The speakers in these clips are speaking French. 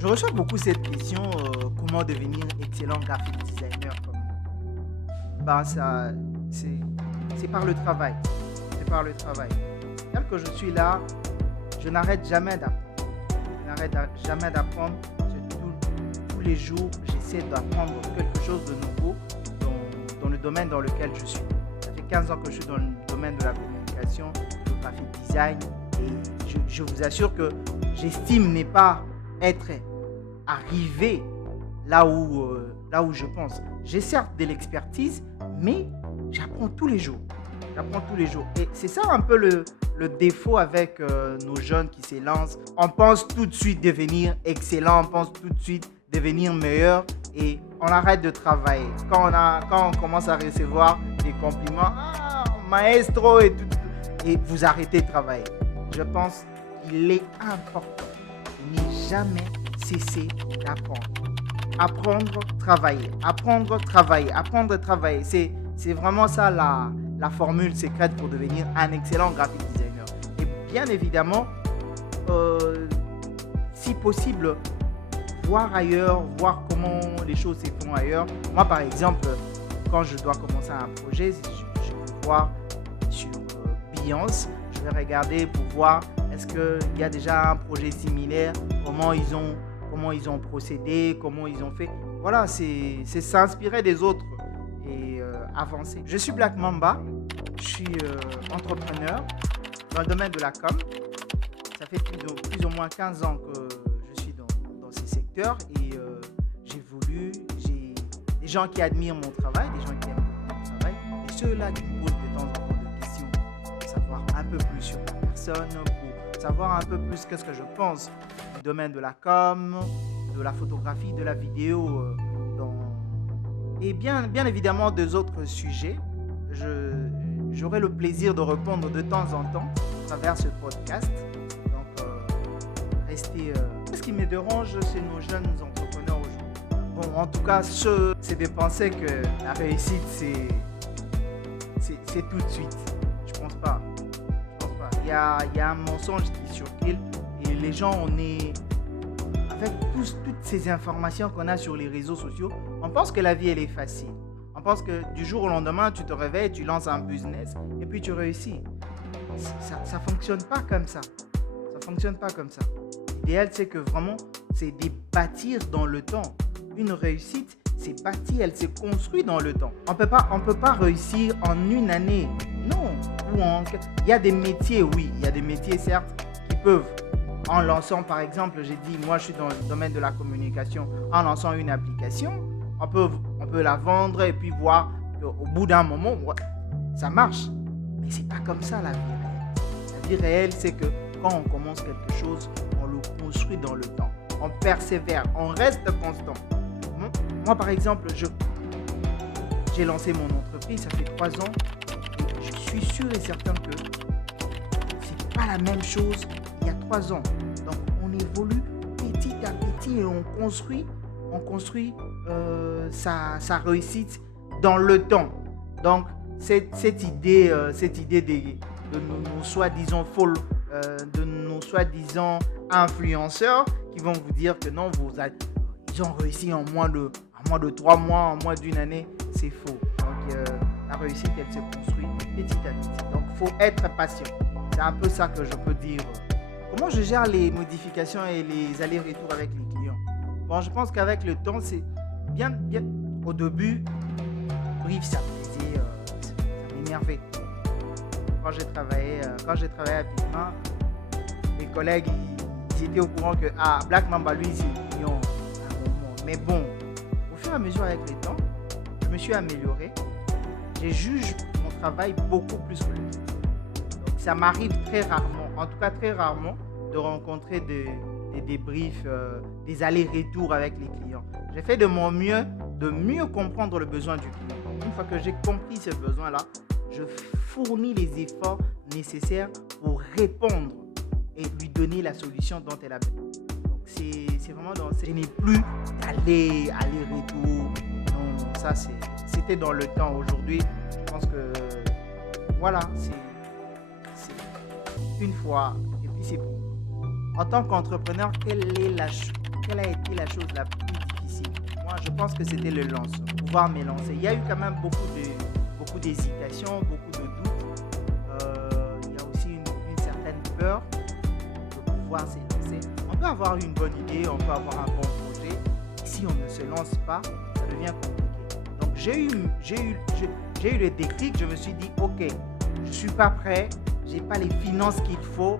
Je reçois beaucoup cette question, comment devenir excellent graphic designer bah ça, c'est, c'est par le travail. C'est par le travail. Tel que je suis là, je n'arrête jamais d'apprendre. Je n'arrête jamais d'apprendre. Tous les jours, j'essaie d'apprendre quelque chose de nouveau dans le domaine dans lequel je suis. Ça fait 15 ans que je suis dans le domaine de la communication, du graphic design, et je vous assure que j'estime ne pas être arrivé là où je pense. J'ai certes de l'expertise, mais j'apprends tous les jours. J'apprends tous les jours. Et c'est ça un peu le défaut avec nos jeunes qui s'élancent. On pense tout de suite devenir excellent, on pense tout de suite devenir meilleur et on arrête de travailler. Quand on commence à recevoir des compliments, ah, maestro et tout, et vous arrêtez de travailler. Je pense qu'il est important de ne jamais cesser d'apprendre. Apprendre, travailler. Apprendre, travailler. Apprendre, travailler. C'est vraiment ça la formule secrète pour devenir un excellent graphic designer. Et bien évidemment, si possible, voir ailleurs, voir comment les choses se font ailleurs. Moi, par exemple, quand je dois commencer un projet, je vais voir sur Behance, je vais regarder pour voir est-ce qu'il y a déjà un projet similaire, comment ils ont procédé, comment ils ont fait. Voilà, c'est s'inspirer des autres et avancer. Je suis Black Mamba, je suis entrepreneur dans le domaine de la com. Ça fait plus ou moins 15 ans que je suis dans ces secteurs et j'ai des gens qui admirent mon travail, des gens qui aiment mon travail et ceux-là qui me posent de temps en temps des questions pour savoir un peu plus sur ma personne, pour savoir un peu plus qu'est-ce que je pense du domaine de la com, de la photographie, de la vidéo et bien évidemment deux autres sujets. J'aurai le plaisir de répondre de temps en temps à travers ce podcast. Donc, restez. Ce qui me dérange, c'est nos jeunes entrepreneurs aujourd'hui. Bon, en tout cas, c'est de penser que la réussite, c'est tout de suite. Je pense pas. Il y a un mensonge qui circule et les gens, on est avec toutes ces informations qu'on a sur les réseaux sociaux, on pense que la vie, elle est facile. On pense que du jour au lendemain, tu te réveilles, tu lances un business et puis tu réussis. Ça ne fonctionne pas comme ça. Ça fonctionne pas comme ça. L'idéal, c'est que vraiment, c'est de bâtir dans le temps. Une réussite, c'est bâti, elle se construit dans le temps. On peut pas réussir en une année. Non. Il y a des métiers, oui. Il y a des métiers, certes, qui peuvent, en lançant, par exemple, j'ai dit, moi, je suis dans le domaine de la communication, en lançant une application, on peut la vendre et puis voir qu'au bout d'un moment, ça marche. Mais c'est pas comme ça la vie réelle. La vie réelle, c'est que quand on commence quelque chose, on le construit dans le temps. On persévère, on reste constant. Moi, par exemple, j'ai lancé mon entreprise, ça fait 3 ans. Et je suis sûr et certain que c'est pas la même chose il y a 3 ans. Donc, on évolue petit à petit et on construit sa réussite dans le temps. Donc, cette idée de nos soi-disant de nos soi-disant influenceurs qui vont vous dire que non, ils ont réussi en moins de 3 mois, en moins d'une année, c'est faux. Donc, la réussite, elle se construit petit à petit. Donc, il faut être patient. C'est un peu ça que je peux dire. Comment je gère les modifications et les allers-retours avec les clients? Bon, je pense qu'avec le temps, c'est bien. Au début, brief, ça m'énervait. Quand j'ai travaillé à Pigma, mes collègues, ils étaient au courant que Black Mamba, lui, c'est le client à un moment. Mais bon, au fur et à mesure avec le temps, je me suis amélioré. Je juge mon travail beaucoup plus que le reste. Donc, ça m'arrive très rarement, en tout cas très rarement, de rencontrer des débriefs, des allers-retours avec les clients. J'ai fait de mon mieux, de mieux comprendre le besoin du client. Une fois que j'ai compris ce besoin-là, je fournis les efforts nécessaires pour répondre et lui donner la solution dont elle a besoin. Donc, c'est vraiment je n'ai plus aller-retour. Non, ça, c'était dans le temps. Aujourd'hui, je pense que, voilà, c'est une fois et puis c'est bon. En tant qu'entrepreneur, quelle a été la chose la plus difficile? Moi, je pense que c'était le lancement, pouvoir me lancer. Il y a eu quand même beaucoup d'hésitations, beaucoup de doutes. Il y a aussi une certaine peur de pouvoir se lancer. On peut avoir une bonne idée, on peut avoir un bon projet. Si on ne se lance pas, ça devient compliqué. Donc, j'ai eu le déclic. Je me suis dit, OK, je ne suis pas prêt, je n'ai pas les finances qu'il faut,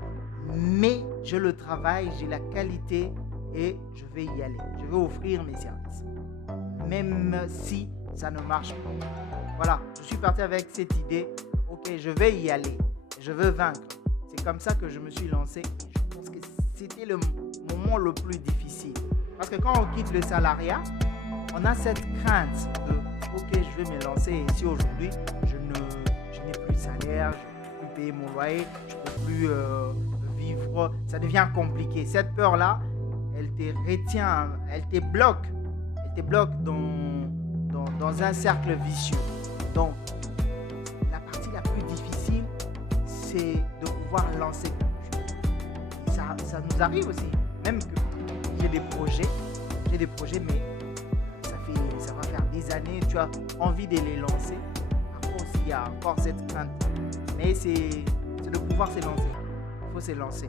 mais je le travaille, j'ai la qualité et je vais y aller. Je vais offrir mes services, même si ça ne marche pas. Voilà, je suis parti avec cette idée, OK, je vais y aller, je veux vaincre. C'est comme ça que je me suis lancé et je pense que c'était le moment le plus difficile. Parce que quand on quitte le salariat, on a cette crainte de, OK, je vais me lancer et si aujourd'hui, je n'ai plus de salaire, je ne peux plus payer mon loyer, je ne peux plus vivre, ça devient compliqué. Cette peur-là, elle te retient, elle te bloque dans un cercle vicieux. Donc, la partie la plus difficile, c'est de pouvoir lancer quelque chose. Et ça nous arrive aussi, même que j'ai des projets, mais ça va faire des années, tu as envie de les lancer. Parfois aussi, il y a encore cette crainte. Mais c'est de pouvoir se lancer. Il faut se lancer.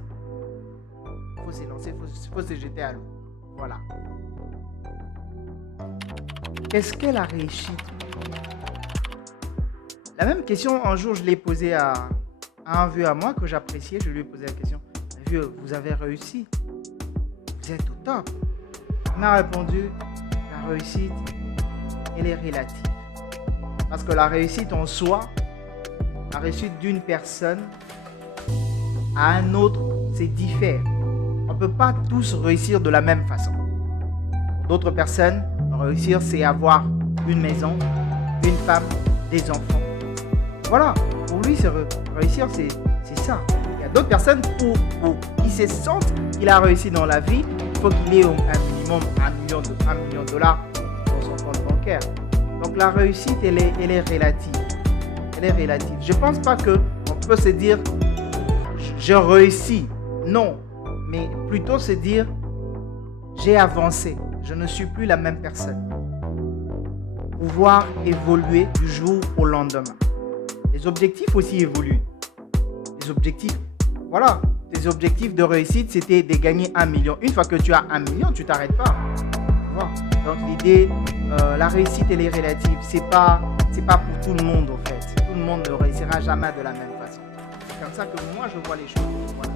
Il faut se jeter à l'eau. Voilà. Qu'est-ce qu'est la réussite? La même question, un jour, je l'ai posée à un vieux à moi que j'appréciais. Je lui ai posé la question, vieux, vous avez réussi? Vous êtes au top. Il m'a répondu, la réussite, elle est relative. Parce que la réussite en soi, la réussite d'une personne à un autre, c'est différent. On ne peut pas tous réussir de la même façon. Pour d'autres personnes, réussir, c'est avoir une maison, une femme, des enfants. Voilà, pour lui, réussir, c'est ça. Il y a d'autres personnes pour qui se sentent qu'il a réussi dans la vie, il faut qu'il ait un minimum $1 million dans son compte bancaire. Donc la réussite, elle est relative. Elle est relative. Je ne pense pas qu'on peut se dire je réussis. Non, mais plutôt se dire j'ai avancé. Je ne suis plus la même personne. Pouvoir évoluer du jour au lendemain. Les objectifs aussi évoluent. Les objectifs, voilà. Tes objectifs de réussite, c'était de gagner 1 million. Une fois que tu as 1 million, tu ne t'arrêtes pas. Voilà. Donc l'idée, la réussite, elle est relative. C'est pas pour tout le monde, en fait. Tout le monde ne réussira jamais de la même façon. C'est comme ça que moi, je vois les choses. Voilà.